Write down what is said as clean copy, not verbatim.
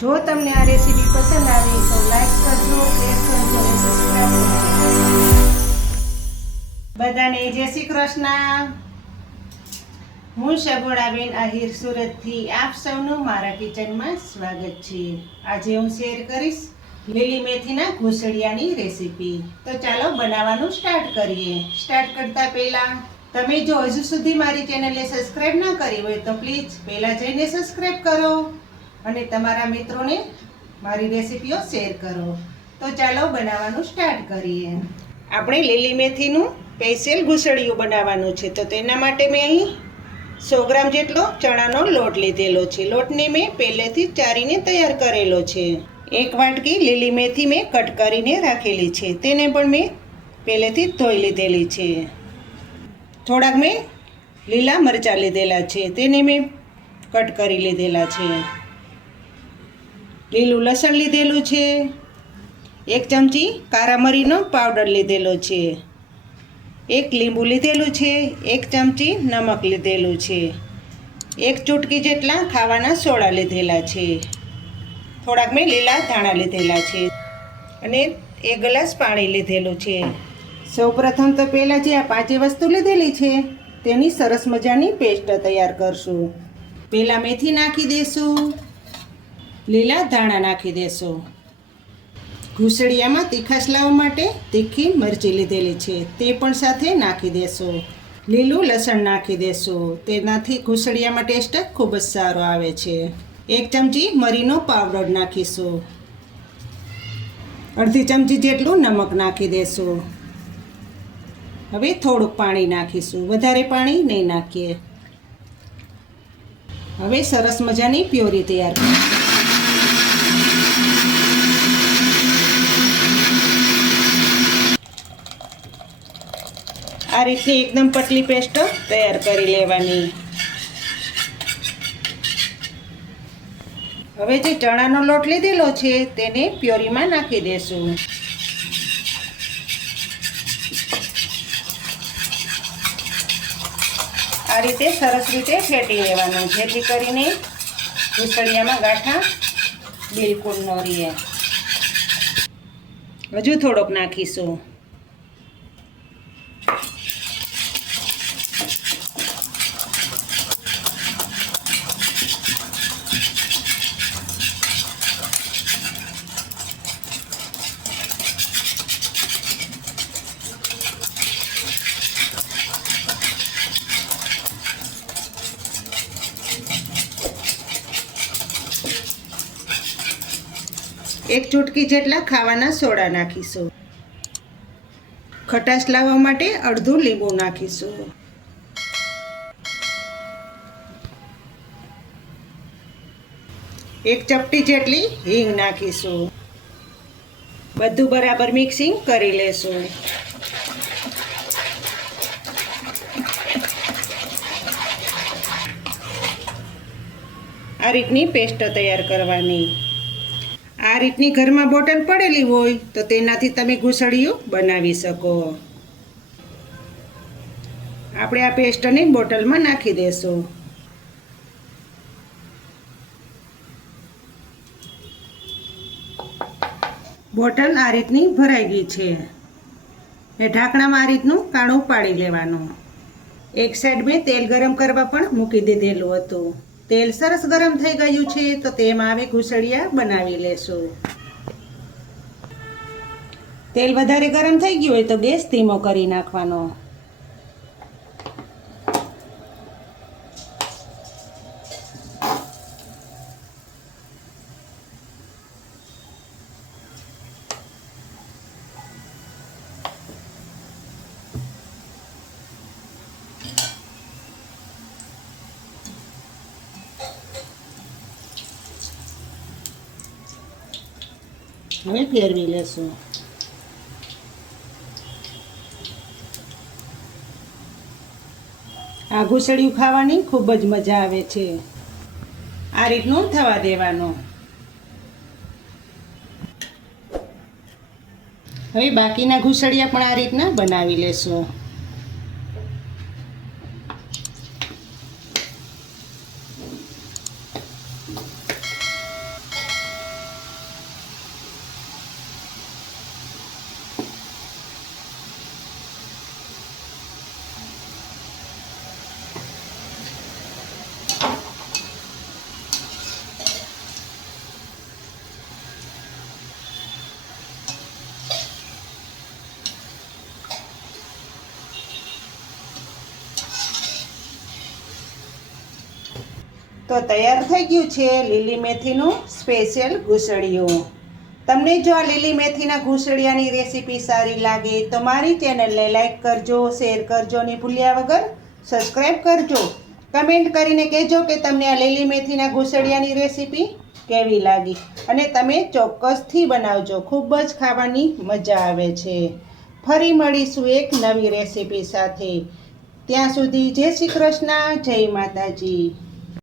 જો તમને આ રેસીપી પસંદ આવી તો લાઈક કરજો, શેર કરજો અને સબસ્ક્રાઇબ કરજો. બધાને જય શ્રી કૃષ્ણ. હું શગોડાબેન આહિર સુરતથી આપ સૌનું મારા કિચનમાં સ્વાગત છે. આજે હું શેર કરીશ લીલી મેથીના ઘૂસડિયાની રેસીપી. તો ચાલો બનાવવાનું સ્ટાર્ટ કરીએ. સ્ટાર્ટ કરતા પહેલા તમે જો હજુ સુધી મારી ચેનલને સબસ્ક્રાઇબ ન કરી હોય તો પ્લીઝ પહેલા જઈને સબસ્ક્રાઇબ કરો અને તમારા મિત્રોને મારી રેસીપીઓ શેર કરો. તો ચાલો બનાવવાનું સ્ટાર્ટ કરીએ. આપણે લીલી મેથીનું સ્પેશિયલ ઘૂસડિયું બનાવવાનું છે. તો તેના માટે મેં અહીં 100 ગ્રામ જેટલો ચણાનો લોટ લીધેલો છે. લોટને મેં પહેલેથી જ ચારીને તૈયાર કરેલો છે. 1 વાટકી લીલી મેથી મેં કટ કરીને રાખેલી છે. તેને પણ મેં પહેલેથી જ ધોઈ લીધેલી છે. થોડાક મેં લીલા મરચાં લીધેલા છે. તેને મેં કટ કરી લીધેલા છે. લીલું લસણ લીધેલું છે. 1 ચમચી કારા મરીનો પાવડર લીધેલો છે. 1 લીંબુ લીધેલું છે. 1 ચમચી નમક લીધેલું છે. 1 ચૂટકી જેટલા ખાવાના સોડા લીધેલા છે. થોડાક મેં લીલા ધાણા લીધેલા છે અને 1 ગ્લાસ પાણી લીધેલું છે. સૌપ્રથમ તો પહેલાં જે આ 5 વસ્તુ લીધેલી છે તેની સરસ મજાની પેસ્ટ તૈયાર કરશું. પહેલાં મેથી નાખી દઈશું, લીલા ધાણા નાખી દેશું. ઘૂસડિયામાં તીખાશ લાવવા માટે તીખી મરચી લીધેલી છે તે પણ સાથે નાખી દેશું. લીલું લસણ નાખી દેશું. તેનાથી ઘૂસડિયામાં ટેસ્ટ ખૂબ જ સારો આવે છે. 1 ચમચી મરીનો પાવડર નાખીશું. અડધી ચમચી જેટલું નમક નાખી દેશું. હવે થોડુંક પાણી નાખીશું, વધારે પાણી નહીં નાખીએ. હવે સરસ મજાની પ્યોરી તૈયાર કરીશું. આ રીતની એકદમ પતલી પેસ્ટ તૈયાર કરી લેવાની. હવે જે ચણાનો લોટ લીધેલો છે તેને પ્યોરીમાં નાખી દેશું. આ રીતે સરસ રીતે ફેટી લેવાનું જેથી કરીને ઘૂસડિયામાં ગાંઠા બિલકુલ ન રહે. હજુ થોડોક નાખીશું. એક ચૂટકી જેટલા ખાવાના સોડા નાખીશું. ખટાશ લાવવા માટે અડધું લીંબુ નાખીશું. એક ચપટી જેટલી હિંગ નાખીશું. બધું બરાબર મિક્સિંગ કરી લેશું. આ રીતની પેસ્ટ તૈયાર કરવાની. આ રીતની ઘરમાં બોટલ પડેલી હોય તો તેનાથી તમે ઘૂસડિયું બનાવી શકો. આપણે આ પેસ્ટને બોટલમાં નાખી દેશું. બોટલ આ રીતની ભરાઈ ગઈ છે. એ ઢાંકણામાં આ રીતનું કાણું પાડી લેવાનું. એક સાઈડ મેં તેલ ગરમ કરવા પણ મૂકી દીધેલું હતું. તેલ સરસ ગરમ થઈ ગયું છે તો તેમાં હવે ઘૂસડિયા બનાવી લેશું. તેલ વધારે ગરમ થઈ ગયું હોય તો ગેસ ધીમો કરી નાખવાનો. હવે ફેરવી લેશું. આ ઘૂસડિયું ખાવાની ખૂબ જ મજા આવે છે. આ રીતનું થવા દેવાનું. હવે બાકીના ઘૂસડિયા પણ આ રીતના બનાવી લેશું. તો તૈયાર થઈ ગયું છે લીલી મેથીનું સ્પેશિયલ ઘૂસળિયું. તમને જો આ લીલી મેથીના ઘૂસળિયાની રેસીપી સારી લાગે તો મારી ચેનલને લાઈક કરજો, શેર કરજો અને ભૂલ્યા વગર સબસ્ક્રાઈબ કરજો. કમેન્ટ કરીને કહેજો કે તમને આ લીલી મેથીના ઘૂસળિયાની રેસીપી કેવી લાગી અને તમે ચોક્કસથી બનાવજો. ખૂબ જ ખાવાની મજા આવે છે. ફરી મળીશું એક નવી રેસીપી સાથે. ત્યાં સુધી જય શ્રી કૃષ્ણ, જય માતાજી.